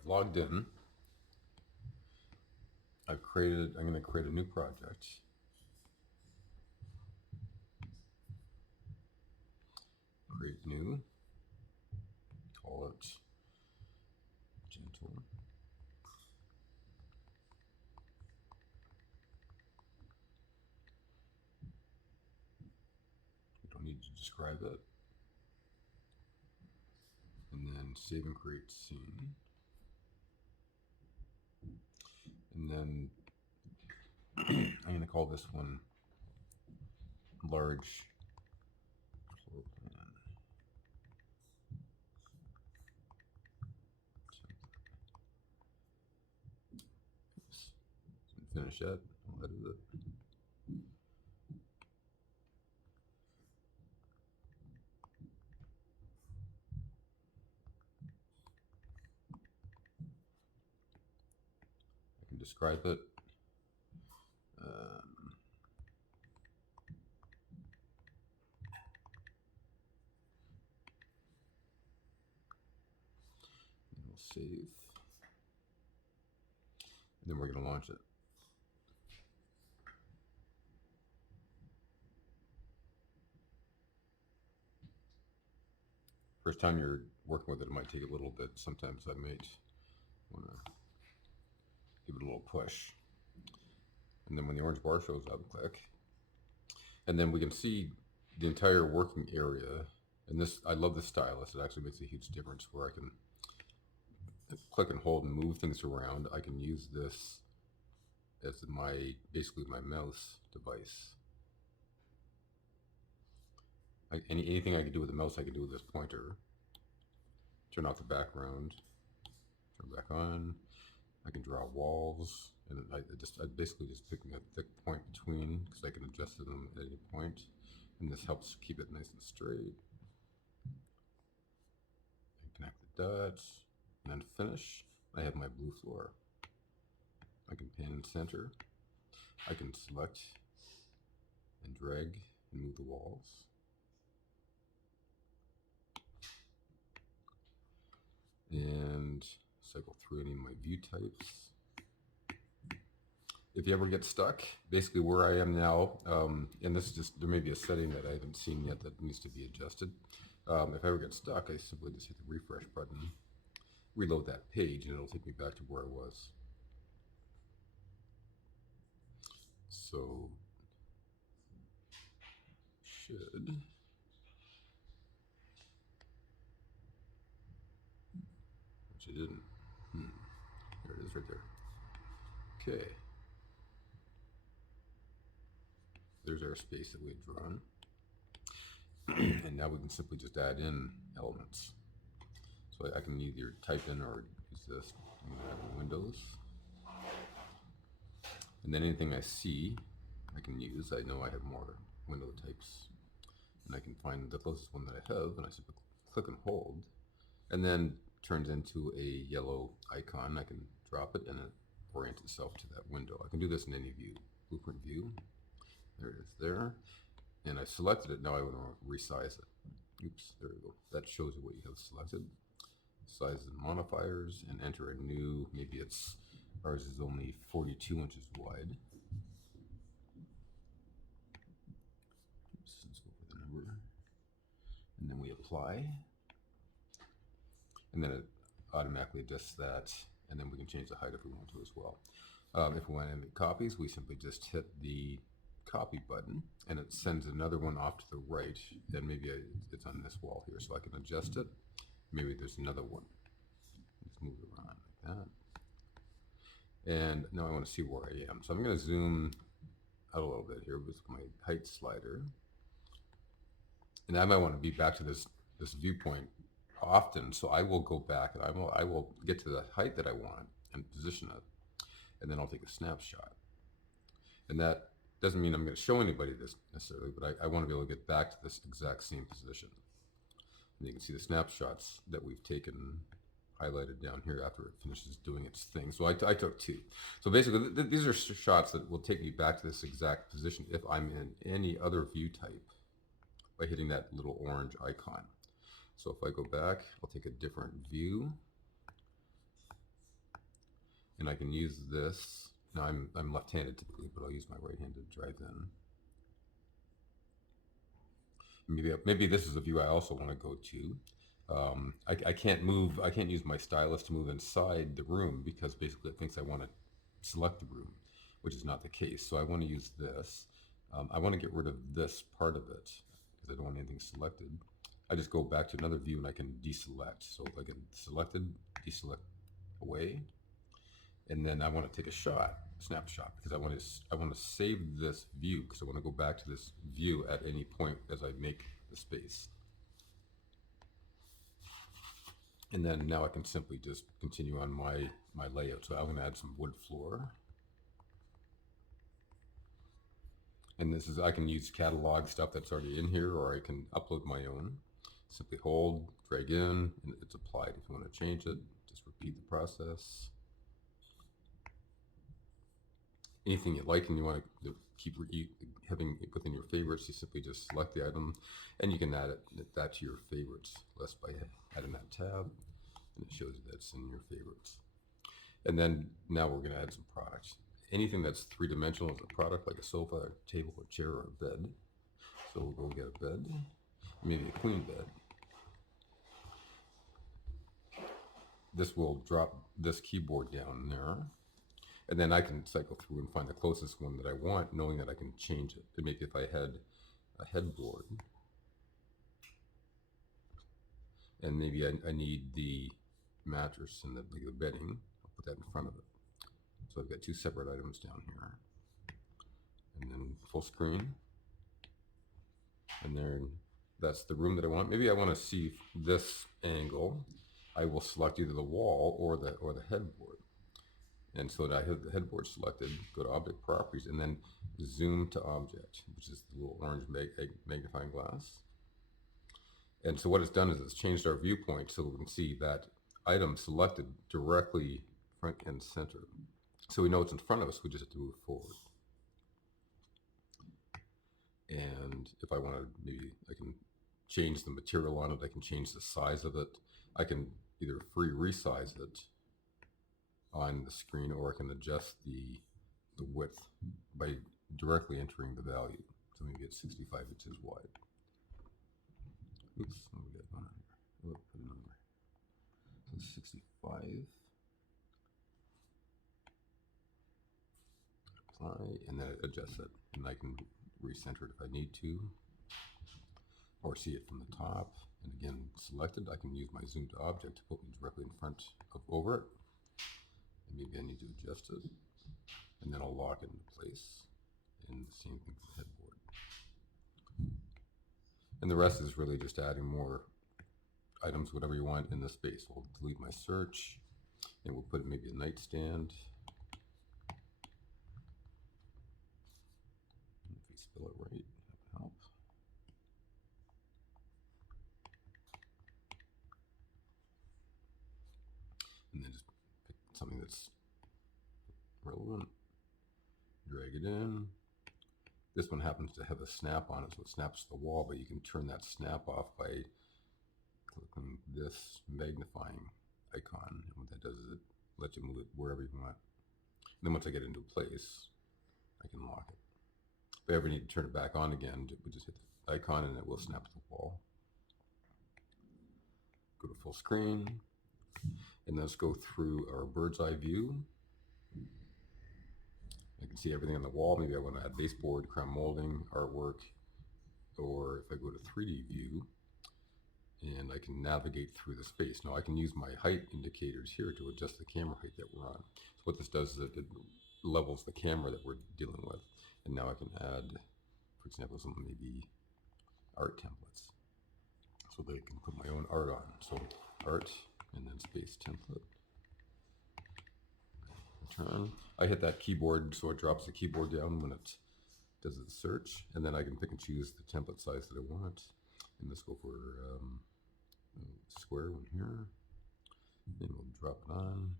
I've logged in. I'm going to create a new project. Create new. Call it gentle. We don't need to describe it. And then save and create scene. And then I'm going to call this one large floor plan. Finish that. I'll edit it. I can describe it. We'll save. And then we're going to launch it. First time you're working with it, it might take a little bit. Sometimes I might want to give it a little push. And then when the orange bar shows up, click. And then we can see the entire working area. And this, I love the stylus. It actually makes a huge difference where I can click and hold and move things around. I can use this as basically my mouse device. Anything I can do with the mouse, I can do with this pointer. Turn off the background, turn back on. I can draw walls, and I basically just picking a thick point between because I can adjust them at any point, and this helps keep it nice and straight. And connect the dots, and then finish. I have my blue floor. I can pin and center. I can select and drag and move the walls. And cycle through any of my view types. If you ever get stuck, basically where I am now, and this is just, there may be a setting that I haven't seen yet that needs to be adjusted. If I ever get stuck, I simply just hit the refresh button, reload that page, and it'll take me back to where I was. So, should. Which it didn't. There it is right there. Okay. There's our space that we had drawn. And now we can simply just add in elements. So I can either type in or use this. I'm going to add windows. And then anything I see, I can use. I know I have more window types. And I can find the closest one that I have, and I simply click and hold. And then turns into a yellow icon. I can drop it and it orients itself to that window. I can do this in any view. Blueprint view. There it is there. And I selected it. Now I want to resize it. Oops, there we go. That shows you what you have selected. Size and modifiers, and enter a new, maybe it's, ours is only 42 inches wide. Oops, let's go for the number. And then we apply. And then it automatically adjusts that. And then we can change the height if we want to as well. If we want to make copies, we simply just hit the copy button and it sends another one off to the right. And maybe it's on this wall here, so I can adjust it. Maybe there's another one. Just move it around like that. And now I want to see where I am. So I'm going to zoom out a little bit here with my height slider. And I might want to be back to this viewpoint often, so I will go back and I will get to the height that I want and position it, and then I'll take a snapshot. And that doesn't mean I'm going to show anybody this necessarily, but I want to be able to get back to this exact same position. And you can see the snapshots that we've taken highlighted down here after it finishes doing its thing. So I took two. So basically these are shots that will take me back to this exact position if I'm in any other view type by hitting that little orange icon. So if I go back, I'll take a different view. And I can use this. Now I'm left-handed typically, but I'll use my right-handed drive in. Maybe this is a view I also want to go to. I can't move. I can't use my stylus to move inside the room because basically it thinks I want to select the room, which is not the case. So I want to use this. I want to get rid of this part of it because I don't want anything selected. I just go back to another view and I can deselect. So I get selected, deselect away, and then I want to take a snapshot, because I want to save this view because I want to go back to this view at any point as I make the space. And then now I can simply just continue on my layout. So I'm going to add some wood floor. And this is, I can use catalog stuff that's already in here, or I can upload my own. Simply hold, drag in, and it's applied. If you want to change it, just repeat the process. Anything you like and you want to keep having it within your favorites, you simply just select the item, and you can add that to your favorites list by adding that tab, and it shows you that's in your favorites. And then now we're going to add some products. Anything that's three-dimensional is a product, like a sofa, a table, a chair, or a bed. So we'll go get a bed, maybe a queen bed. This will drop this keyboard down there. And then I can cycle through and find the closest one that I want, knowing that I can change it. And maybe if I had a headboard, and maybe I need the mattress and the bedding, I'll put that in front of it. So I've got two separate items down here. And then full screen. And then that's the room that I want. Maybe I want to see this angle. I will select either the wall or the headboard. And so that I have the headboard selected, go to object properties, and then zoom to object, which is the little orange magnifying glass. And so what it's done is it's changed our viewpoint so we can see that item selected directly front and center. So we know it's in front of us, we just have to move forward. And if I want to, maybe I can change the material on it, I can change the size of it. I can either free resize it on the screen, or I can adjust the width by directly entering the value. So maybe it's 65 inches wide. Oops, what we got going on here? Oh, put a number. So 65. Apply, and then it adjusts it, and I can recenter it if I need to, or see it from the top. And again, selected, I can use my zoom to object to put me directly in front of over it. And maybe I need to adjust it, and then I'll lock it into place. And the same thing for the headboard. And the rest is really just adding more items, whatever you want in the space. We'll delete my search, and we'll put maybe a nightstand. If we spell it right, that would help. And then just pick something that's relevant, drag it in. This one happens to have a snap on it, so it snaps to the wall, but you can turn that snap off by clicking this magnifying icon. And what that does is it lets you move it wherever you want. And then once I get it into place, I can lock it. If I ever need to turn it back on again, we just hit the icon and it will snap to the wall. Go to full screen, and let's go through our bird's eye view. I can see everything on the wall. Maybe I want to add baseboard, crown molding, artwork, or if I go to 3D view, and I can navigate through the space. Now I can use my height indicators here to adjust the camera height that we're on. So what this does is it levels the camera that we're dealing with. And now I can add, for example, some maybe art templates, so they can put my own art on. So art, and then space template. Return. I hit that keyboard so it drops the keyboard down when it does the search, and then I can pick and choose the template size that I want. And let's go for a square one here. Then we'll drop it on.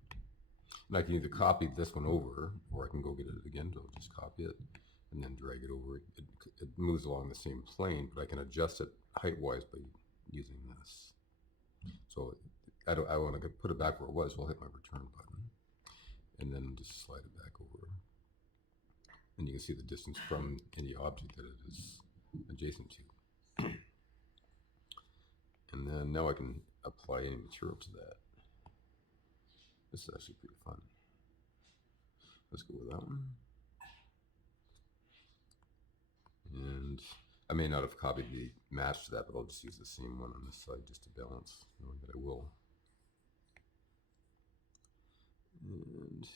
And I can either copy this one over, or I can go get it again. So I'll just copy it and then drag it over. It moves along the same plane, but I can adjust it height-wise by using this. So I want to put it back where it was, so I'll hit my return button. and then just slide it back over. And you can see the distance from any object that it is adjacent to. And then now I can apply any material to that. This is actually pretty fun. Let's go with that one. And I may not have copied the match to that, but I'll just use the same one on this side just to balance, knowing that I will. And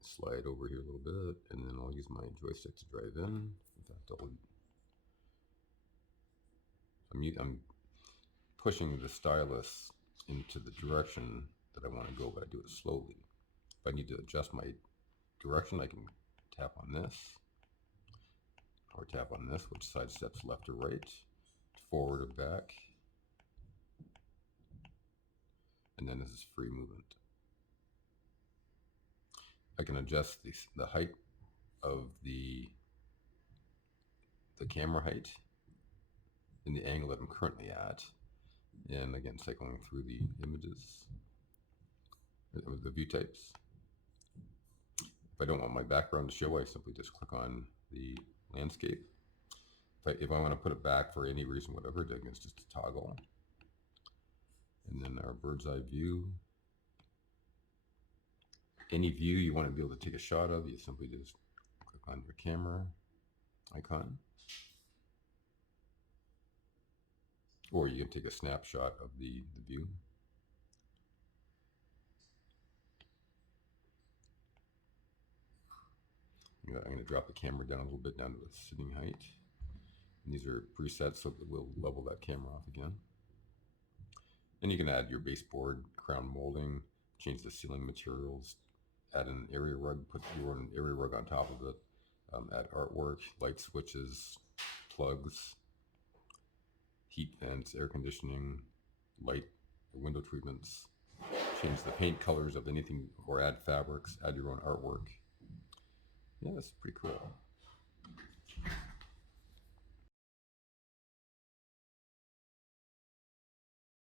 slide over here a little bit, and then I'll use my joystick to drive in. In fact, I'm pushing the stylus into the direction that I want to go, but I do it slowly. If I need to adjust my direction, I can tap on this, or tap on this, which sidesteps left or right, forward or back, and then this is free movement. I can adjust the height of the camera height in the angle that I'm currently at, and again cycling through the images, the view types. If I don't want my background to show, I simply just click on the landscape. If I want to put it back for any reason, whatever, then it's just a toggle. And then our bird's eye view. Any view you want to be able to take a shot of, you simply just click on your camera icon. Or you can take a snapshot of the view. I'm going to drop the camera down a little bit down to the sitting height. And these are presets, so that we'll level that camera off again. And you can add your baseboard, crown molding, change the ceiling materials, add an area rug, put your own area rug on top of it, add artwork, light switches, plugs, heat vents, air conditioning, light, window treatments, change the paint colors of anything, or add fabrics, add your own artwork. Yeah, that's pretty cool.